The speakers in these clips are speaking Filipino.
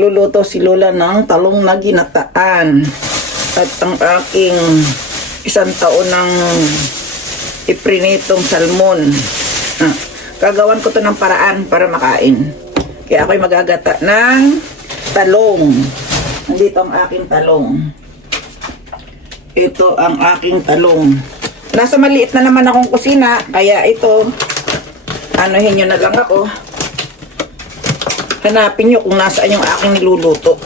Magluluto si Lola ng talong na ginataan. At ang aking 1 taon ng iprinitong salmon. Gagawan ko to ng paraan para makain. Kaya ako'y magagata ng talong. Nandito ang aking talong. Ito ang aking talong. Nasa maliit na naman akong kusina. Kaya ito, anuhin nyo na lang ako. Hanapin nyo kung nasaan yung aking niluluto.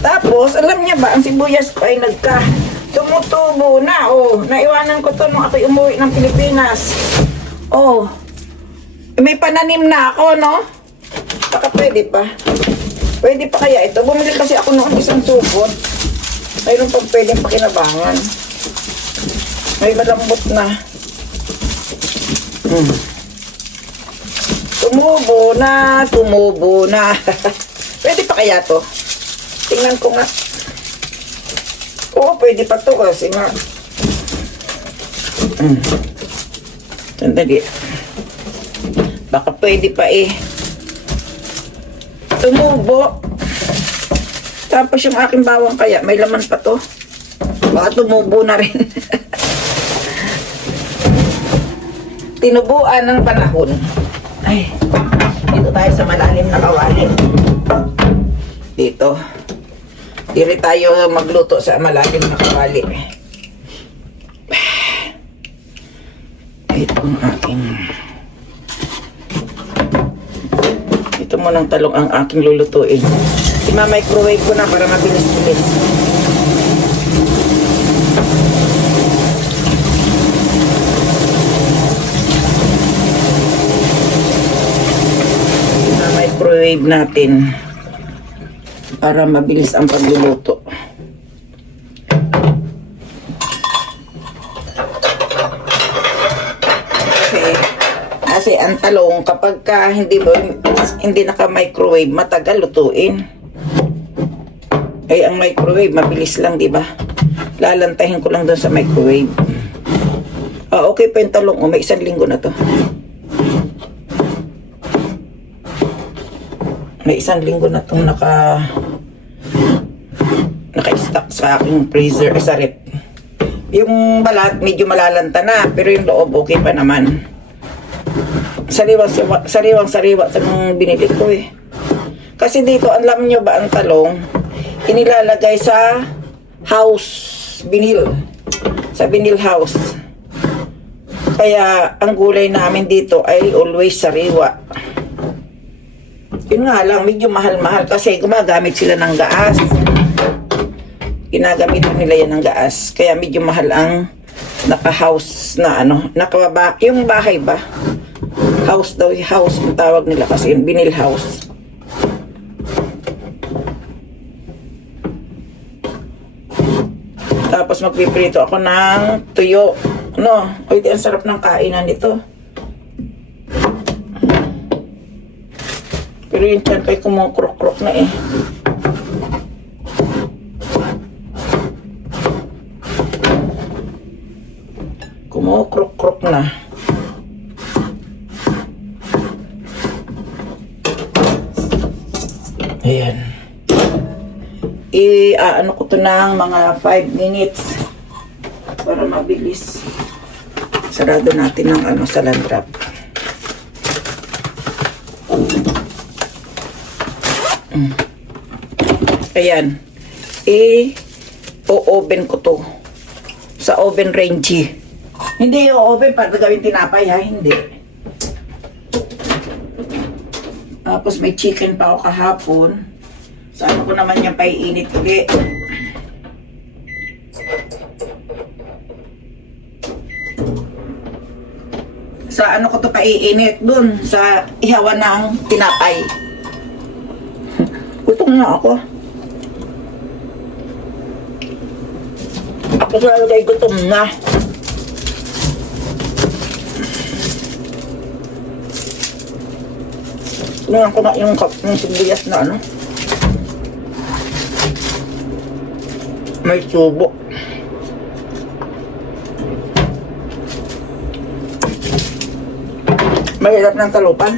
Tapos, alam niya ba, ang sibuyas ko ay tumutubo na. Oh, naiwanan ko to nung ako'y umuwi ng Pilipinas. Oh, may pananim na ako, no? Baka pwede pa. Pwede pa kaya ito? Bumili kasi ako noon 1 tubod. Mayroon pang pwedeng pakinabangan. May malambot na. Tumubo na. Pwede pa kaya to? Tingnan ko nga. Oo, pwede pa to kasi nga. Sandali. Baka pwede pa eh. Tumubo. Tapos yung aking bawang kaya, may laman pa to. Baka tumubo na rin. Tinubuan ng panahon. Ay, dito tayo sa malalim na kawali. Dito. Dito tayo magluto sa malalim na kawali. Ito ang aking... Ito mo ng talong ang aking lulutuin. I-microwave ko na para mabilis-bilis. I-microwave natin para mabilis ang pagluluto. Kasi ang talong kapag hindi naka-microwave, matagal lutuin. Ay, ang microwave, mabilis lang, di ba? Lalantahin ko lang doon sa microwave. Okay pa yung talong. May 1 linggo na to. May 1 linggo na itong naka-stock sa aking freezer, sa rep. Yung balat, medyo malalanta na, pero yung loob, okay pa naman. Sariwang-sariwa sa mga binili ko eh. Kasi dito, alam nyo ba ang talong, inilalagay sa house, binil. Sa binil house. Kaya, ang gulay namin dito ay always sariwa. Yun nga lang, medyo mahal-mahal kasi gumagamit sila ng gaas. Ginagamit nila yan ng gaas. Kaya medyo mahal ang naka-house na yung bahay ba? House daw, house ang tawag nila kasi yung binil house. Tapos magpiprito ako ng tuyo. Ay, ang sarap ng kainan nito. Pero yung tiyan kay kumukrok-krok na eh. Kumukrok-krok na. Ayan. Ano ko to ng mga 5 minutes para mabilis. Sarado natin ng salad wrap. Ayan. O-oven ko to. Sa oven range. Hindi o-oven para gawin tinapay ha. Hindi. Tapos may chicken pa ako kahapon. Saan ko naman yung paiinit ulit. Sa ko to paiinit dun sa ihawan ng tinapay. Gutom na ako. Ako talaga ay gutom na. Tingnan ko na yung sibuyas na may subo. Mahirap ng talupan.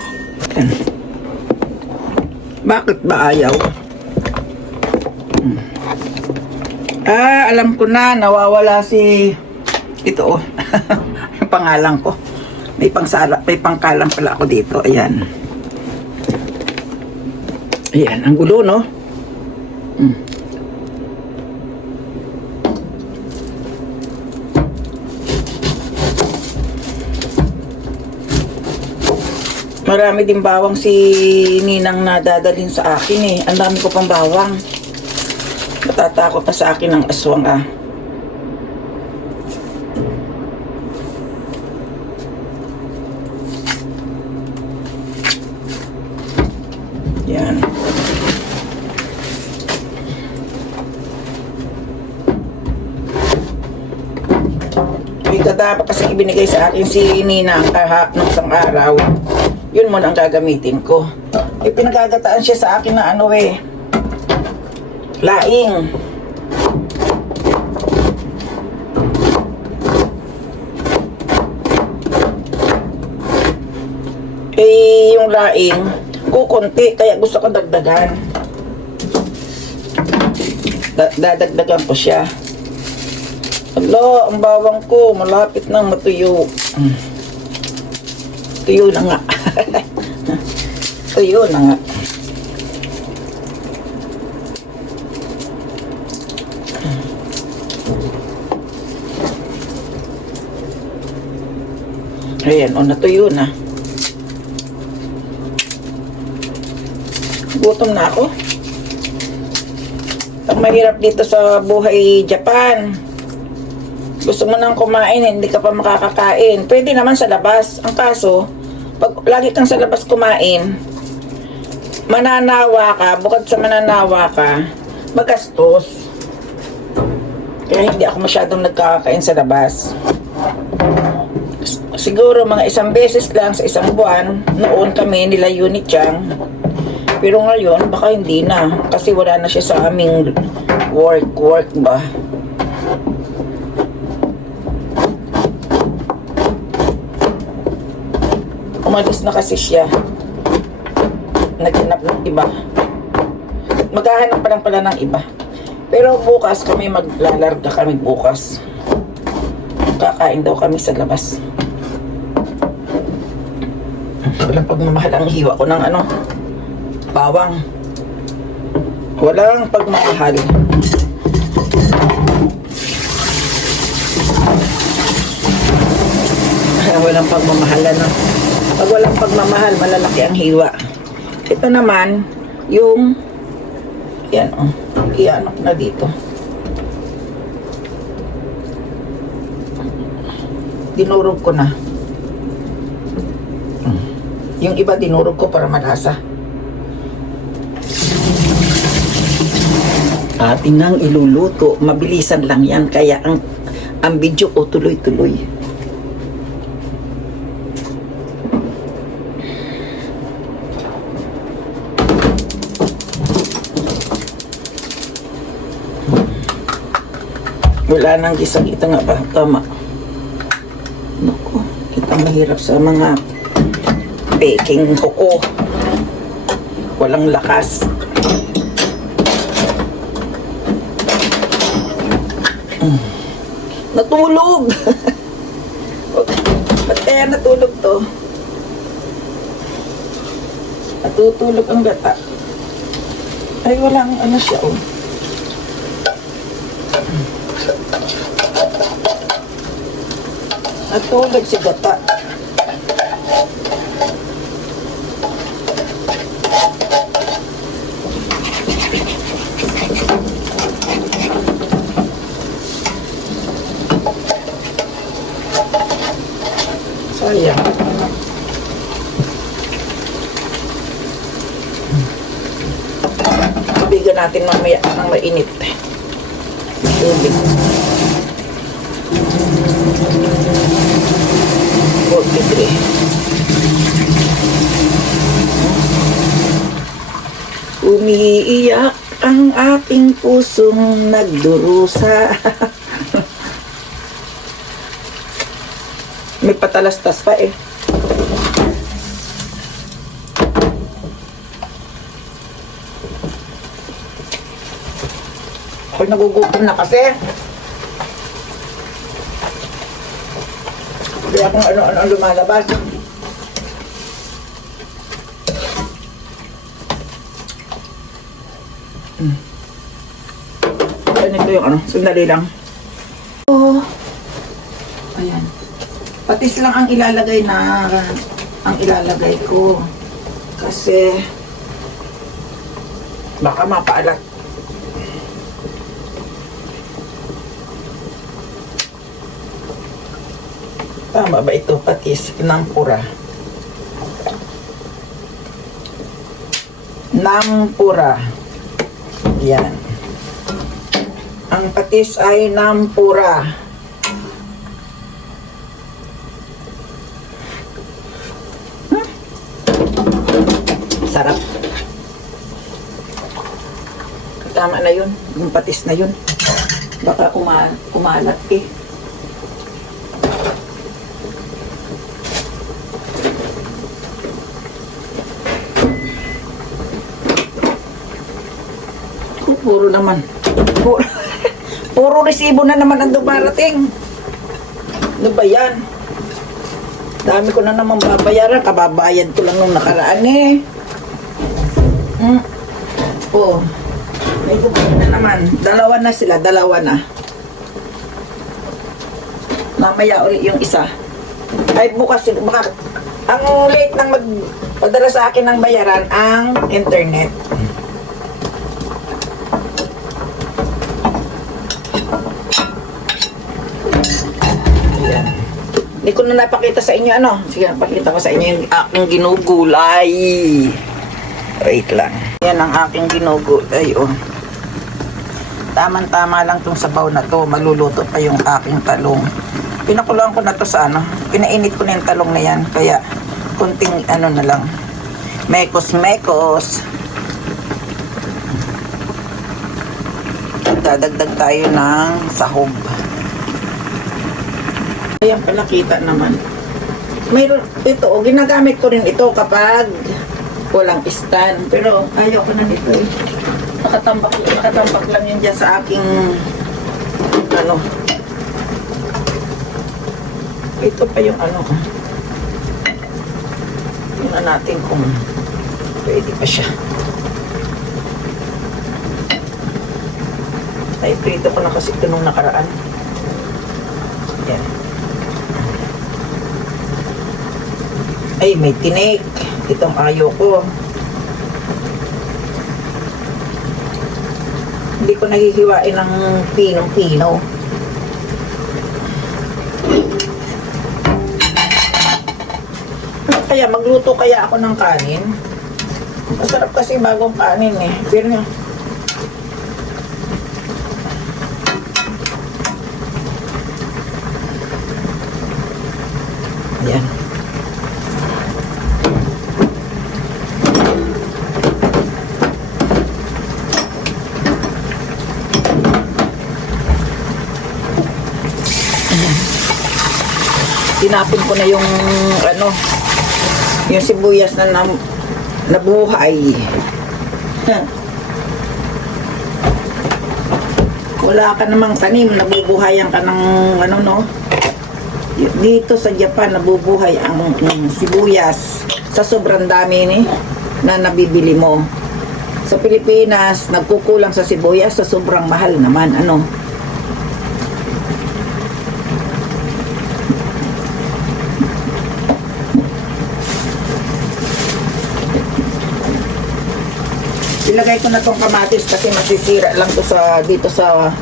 Bakit ba ayaw? Alam ko na, nawawala si ito oh. Yung pangalan ko. May pangkalang pala ako dito. Ayan. Ayan, ang gulo, no? Marami din bawang si Ninang na dadalhin sa akin eh. Ang dami ko pang bawang. Matatakot na sa akin ang aswang ah. Yan. Ito dapat kasi ibinigay sa akin si Ninang nung isang araw. Yun muna ang gagamitin ko. Eh, pinagagataan siya sa akin na ano eh. Laing. Eh, yung laing, kukunti, kaya gusto ko dagdagan. Dadagdagan ko siya. Alo, ang bawang ko, malapit nang matuyo. Tuyo na nga. Tuyo na nga. Ayan, o natuyo na. Gutom na ako. Ang mahirap dito sa buhay Japan. Gusto mo nang kumain, hindi ka pa makakakain. Pwede naman sa labas. Ang kaso, pag lagi kang sa labas kumain, mananawa ka, bukod sa mananawa ka, magastos. Kaya hindi ako masyadong nagkakain sa labas. Siguro mga isang beses lang sa isang buwan, noon kami nila Unichang. Pero ngayon, baka hindi na. Kasi wala na siya sa aming work ba. Umalis na kasi siya. Naghanap ng iba. Maghahanap pa lang pala ng iba. Pero bukas kami maglalarga kami bukas. Kakain daw kami sa labas. Walang pagmamahal ang hiwa ko ng ano, bawang. Walang pagmamahal. Walang pagmamahal ano. Pag walang pagmamahal, malalaki ang hiwa. Ito naman, yung yan oh, ianok na dito. Dinurog ko na. Yung iba dinurog ko para malasa. Atin nang iluluto, mabilisan lang yan. Kaya ang video ko tuloy-tuloy. Wala nang gisang ito nga ba? Tama. Naku, itang mahirap sa mga baking kuko. Walang lakas. Natulog! Ba't kaya natulog to? Natutulog ang gata. Ay, walang ano siya oh. Natulog si gata. Sayang. Bigyan natin mamaya ng mainit. Tubig. 43. Umiiyak ang ating pusong nagdurusa. May patalastas pa eh. Pag nagugutom na kasi. Kaya kung ano-ano ang lumalabas. Ganito yung ano, sandali lang. Oh. Ayan. Patis lang ang ilalagay ko. Kasi baka mapaalat. Tama ba ito? Patis nampura. Nampura. Yan. Ang patis ay nampura. Sarap. Tama na yun. Yung patis na yun. Baka kumalat eh. Puro naman. Puro resibo na naman ang dumarating. Ano ba yan? Dami ko na naman babayaran. Kababayad ko lang nung nakaraan eh. Oh. May bukod na naman. Dalawa na sila. Dalawa na. Mamaya ulit yung isa. Ay bukas. Baka, ang late nang magpadala sa akin ng bayaran ang internet. Hindi ko na napakita sa inyo ano. Sige, napakita ko sa inyo yung aking ginugulay. Wait lang. Yan ang aking ginugulay. Oh. Tama-tama lang tong sabaw na to. Maluluto pa yung aking talong. Pinakuluan ko na to sa ano. Pinainit ko na yung talong na yan. Kaya kunting ano na lang. Mekos-mekos. Dadagdag tayo ng sahog. Ayan pala, kita naman. Mayroon, ito, ginagamit ko rin ito kapag walang stand. Pero ayaw ko na nito eh. Nakatambak lang yun dyan sa aking ano. Ito pa yung ano. Tingnan natin kung pwede pa siya. Ay, prito ko na kasi ito nung nakaraan. Yan. Ay, may tinik. Itong ayaw ko. Hindi ko nahihiwain ng pinong-pino. Kaya magluto kaya ako ng kanin. Masarap kasi bagong kanin eh. Pero nga, yan. Tinapon ko na yung ano, yung sibuyas na nabuhay. Wala ka namang tanim, nabubuhayan ka ng ano no. Dito sa Japan nabubuhay ang sibuyas sa sobrang dami ni na nabibili mo. Sa Pilipinas nagkukulang sa sibuyas sa sobrang mahal naman ano. Ilagay ko na tong kamatis kasi masisira lang to sa dito sa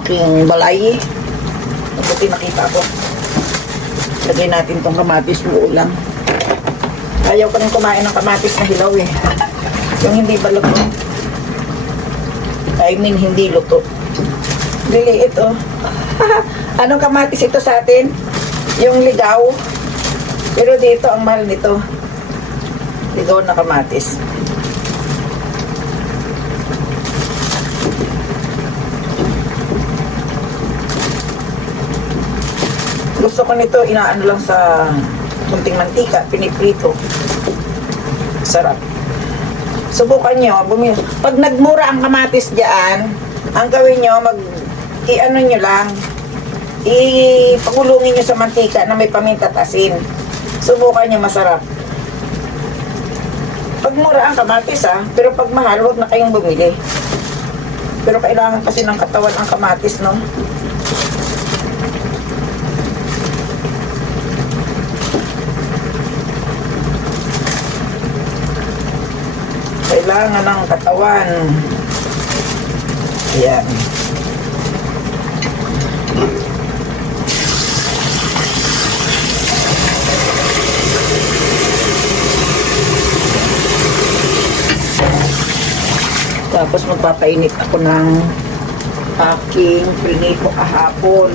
aking balay. Buti nakita ko. Lagay natin tong kamatis buo lang. Ayaw ko nang kumain ng kamatis na hilaw eh. Yung hindi ba luto. I mean hindi luto. Dili ito. Anong kamatis ito sa atin? Yung ligaw. Pero dito ang mahal nito. Ligaw na kamatis. Gusto ko nito, inaano lang sa kunting mantika, piniprito. Sarap. Subukan nyo. Pag nagmura ang kamatis dyan, Ang gawin nyo, i-ano nyo lang, ipagulungin nyo sa mantika na may paminta at asin. Subukan nyo, masarap. Pag mura ang kamatis pero pag mahal, huwag na kayong bumili. Pero kailangan kasi ng katawan ang kamatis, no? Kailangan ng katawan. Ayan. Tapos magpapainit ako ng aking prinito kahapon.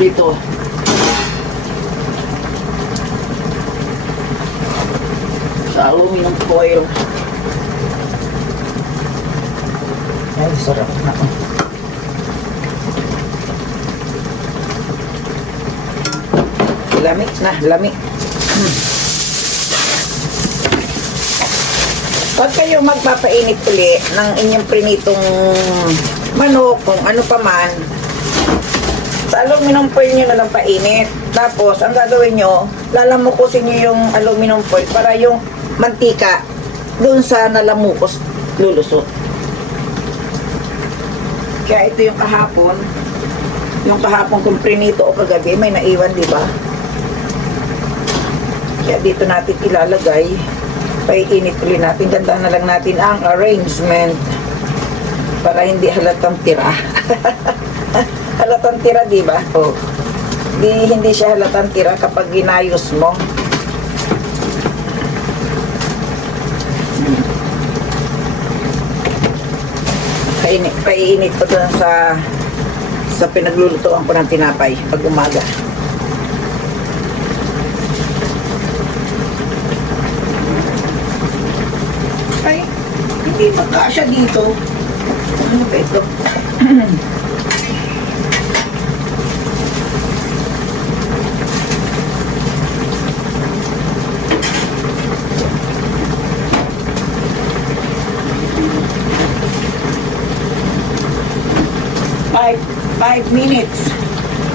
Dito. Sa aluminum foil. Ay, sarap na. Lami na, lami. Pag kayo magpapainit uli ng inyong prinitong manok, kung ano pa man, sa aluminum foil nyo na lang painit. Tapos, ang gagawin nyo, lalamukusin nyo yung aluminum foil para yung mantika dun sa nalamukos lulusot. Kaya ito yung kahapon kung prinito o kagabi, may naiwan, di ba? Kaya dito natin ilalagay. Paiinit ulit natin. Ganda na lang natin ang arrangement para hindi halatang tira. Halatang tira, di ba? Oh. Hindi siya halatang tira kapag ginayos mo. Paiinit ko doon sa pinaglulutuan ko ng tinapay pag umaga. Ay, hindi magkasya dito. Ano ba ito? Five minutes.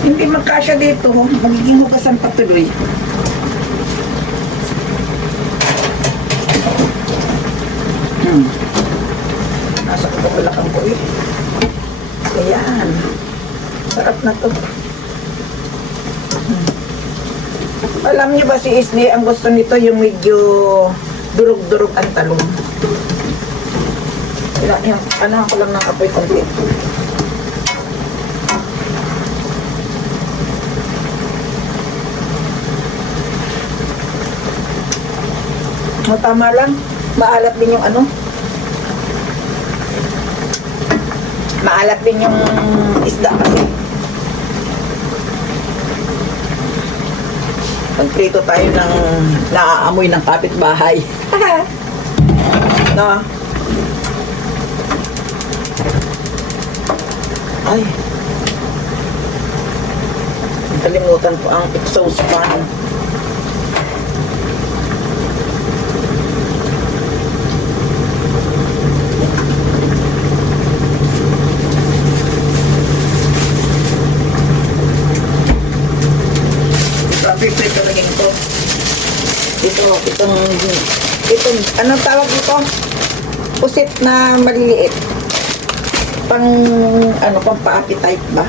Hindi magkasya dito. Magiging hugasan patuloy. Nasa kabalakang ko eh. Ayan. Sarap na to. Alam niyo ba si Isli, ang gusto nito yung medyo durug-durug ang talong. Ano ko lang ng apoy konti. Tama lang. Maalat din yung ano. Maalat din yung isda kasi. Pagprito tayo ng naaamoy ng kapitbahay. No? Ay. Kalimutan ko ang exhaust fan. Prito rin ito. Itong, anong tawag dito? Pusit na maliliit. Pang pa-appetite ba?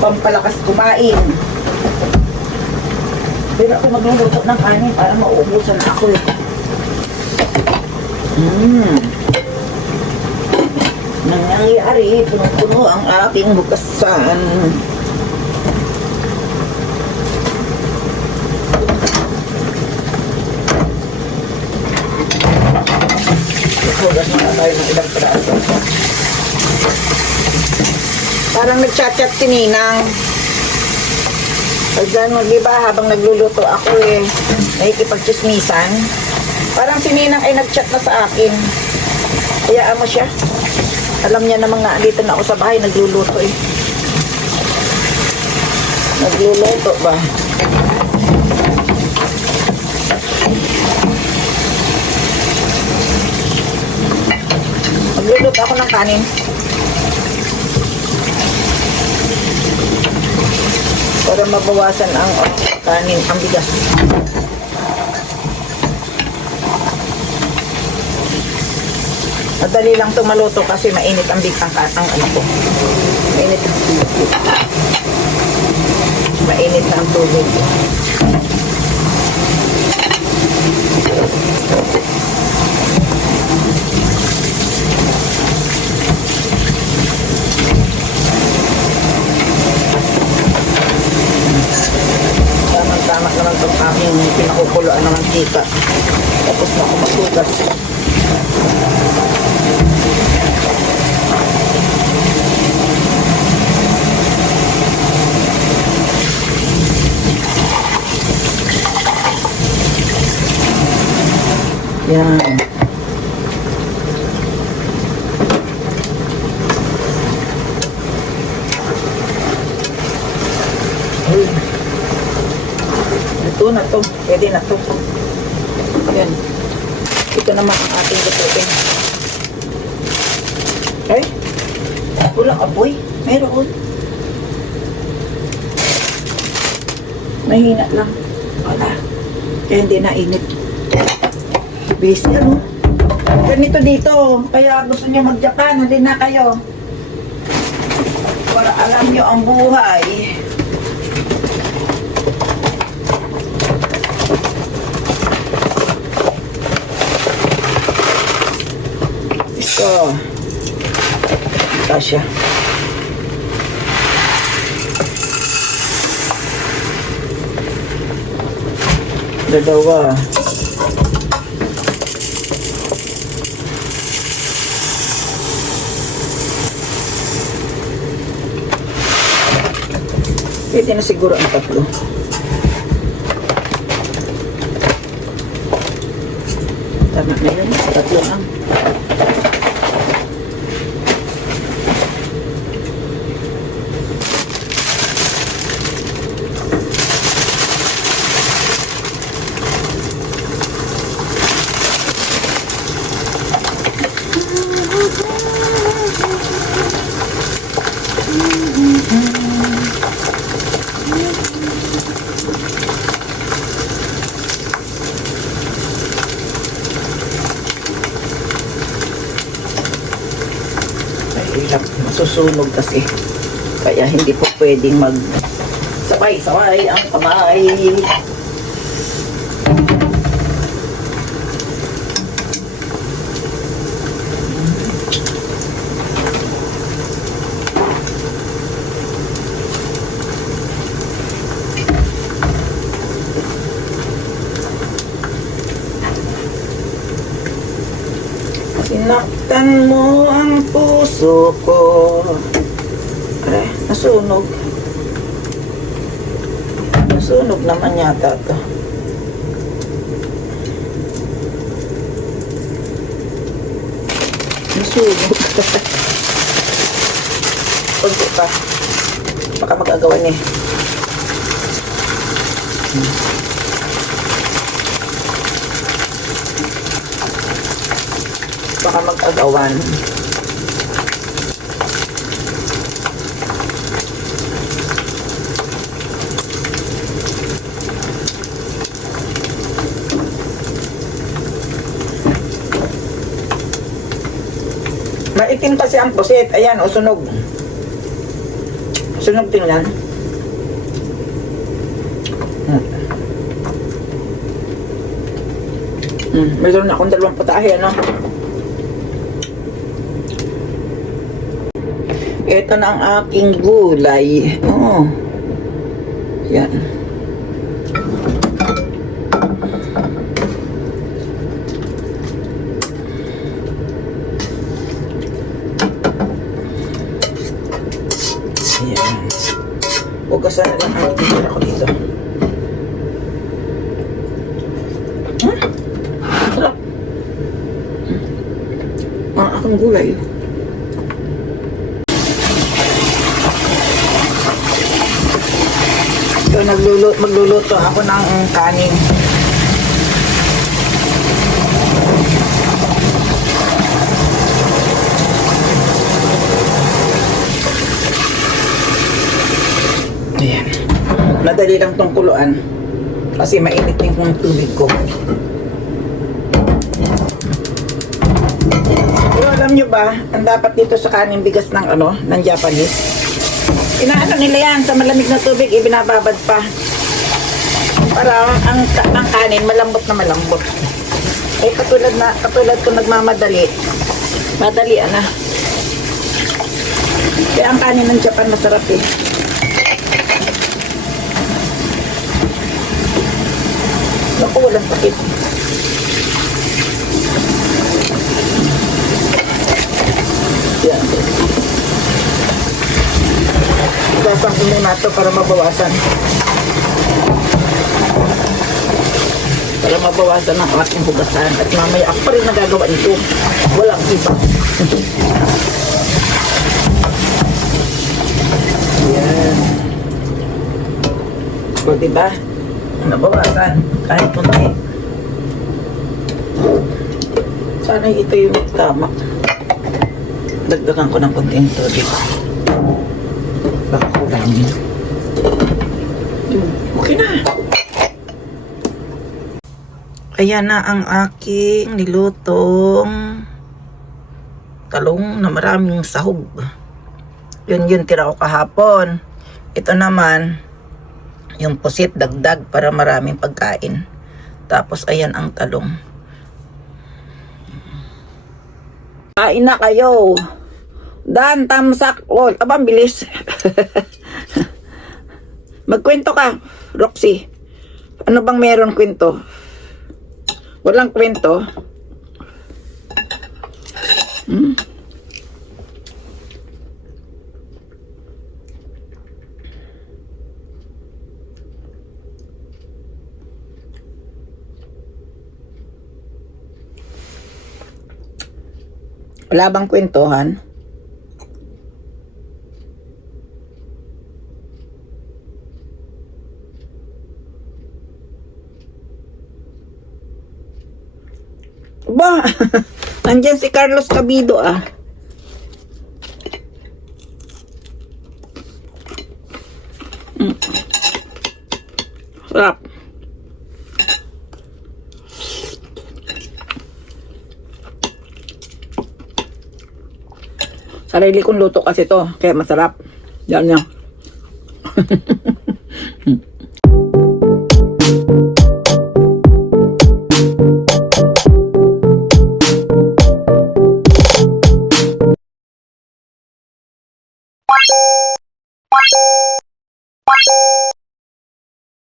Pampalakas kumain. Pero ako magluluto ng kanin para mauubusan ako eh. Nangyayari, puno-puno ang aking bukasan. Hugas na tayo ng ilang piraso. Parang nagchat-chat si Ninang. Pagdan mo, diba, habang nagluluto ako eh, nakikipag-chismisan. Parang si Ninang ay nagchat na sa akin. Hayaan mo siya. Alam niya naman nga, dito na ako sa bahay, nagluluto eh. Nagluluto ba? Ako ng kanin. Para mabawasan ang kanin, ang bigas. Madali lang ito maluto kasi mainit ang bigas ang ano ko. Mainit ang tubig. Mainit ang tubig. Tama naman itong aking pinakukuloan ng mantika. Tapos na ako maghugas. Yan. Ito na to. Pwede na to. Yan. Ito naman ang ating lutuin. Okay? Walang apoy. Mayroon. Mahina lang. Wala. Kaya hindi na init. Busy ano? Ganito dito. Kaya gusto nyo mag-Japan. Hindi na kayo. Para alam nyo ang buhay. Ito. Tasya. Dalawa. Pwede na siguro ang tatlo. Tama na yun. Tatlo lang. Masusunog kasi kaya hindi po pwedeng mag sabay-sabay ang kamay. Sinaktan mo ang puso ko. Aray, nasunog. Nasunog naman yata ito. Nasunog. Pagod pa. Baka mag-agawan niya. Baka mag-agawan. Maitim kasi ang pusit. Ayan, o sunog. Sunog tingnan. Mayroon na akong 2 putahe, ano? Ito na ang aking gulay. Oh. Yan. Yan. Hugasan na lang ang titira ko dito. Sarap. Ang aking gulay. So, magluluto ako ng kanin. madali lang tong kuluan. Kasi mainit yung tubig ko. Pero alam nyo ba, ang dapat dito sa kanin bigas ng ng Japanese, inaano nila yan sa malamig na tubig, ibinababad pa. Para ang kanin malambot na malambot. Eh katulad ko nagmamadali, madalian na. Kaya ang kanin ng Japan masarap eh. Naku, walang sakit. Yan. Gasang ko muna ito para mabawasan. Para mabawasan ang aking hugasan. At mamaya ako pa rin nagagawa nito. Walang iba. Yan. So, diba? Nabawasan. Kahit kunti. Sana ito yung tama. Dagdagan ko ng konting tubig. Baka kulangin. Okay na. Ayan na ang aking nilutong talong na maraming sahog. Yun tira ko kahapon. Ito naman, yung pusit dagdag para maraming pagkain. Tapos ayan ang talong. Kain na kayo. Dan, tamsak. Oh, abang bilis. Magkwento ka, Roxy. Ano bang meron kwento? Walang kwento. Wala bang kwentuhan? Ba, nandyan si Carlos Cabido ah. Sarap. Sarili kong luto kasi to, kaya masarap. Yan yan.